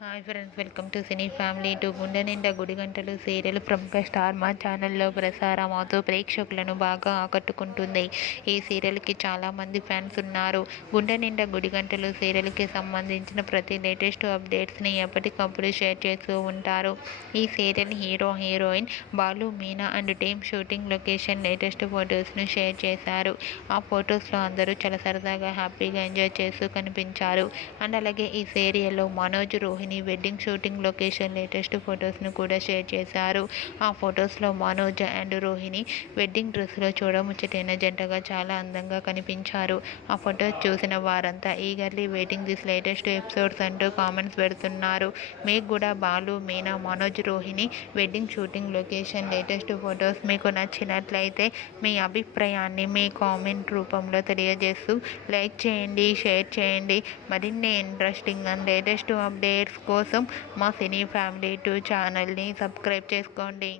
Hi friends, welcome to cine family. గుండె నిండా గుడి గంటలు సీరియల్ ప్రముఖ స్టార్ మా ఛానల్లో ప్రసారం అవుతూ ప్రేక్షకులను బాగా ఆకట్టుకుంటుంది. ఈ సీరియల్కి చాలామంది ఫ్యాన్స్ ఉన్నారు. గుండె నిండా గుడి గంటలు సీరియల్కి సంబంధించిన ప్రతి లేటెస్ట్ అప్డేట్స్ని ఎప్పటికప్పుడు షేర్ చేస్తూ ఉంటారు. ఈ serial hero heroine Balu Meena and team shooting location latest ఫొటోస్ను షేర్ చేశారు. ఆ ఫొటోస్లో అందరూ చాలా సరదాగా హ్యాపీగా ఎంజాయ్ చేస్తూ కనిపించారు. అండ్ అలాగే ఈ సీరియల్లో Manoj Rohini wedding shooting location latest ఫొటోస్ను కూడా షేర్ చేశారు. ఆ ఫొటోస్లో మనోజ్ అండ్ రోహిణి వెడ్డింగ్ డ్రెస్లో చూడముచ్చటైన జంటగా చాలా అందంగా కనిపించారు. ఆ ఫొటోస్ చూసిన వారంతా eagerly waiting this latest episodes అంటూ కామెంట్స్ పెడుతున్నారు. మీకు కూడా Balu Meena Manoj Rohini wedding shooting location latest photos మీకు నచ్చినట్లయితే మీ అభిప్రాయాన్ని మీ కామెంట్ రూపంలో తెలియజేస్తూ లైక్ చేయండి, షేర్ చేయండి. మరిన్ని ఇంట్రెస్టింగ్ అండ్ లేటెస్ట్ అప్డేట్స్ కోసం మా సినీ ఫ్యామిలీ 2 ఛానల్ని సబ్స్క్రైబ్ చేసుకోండి.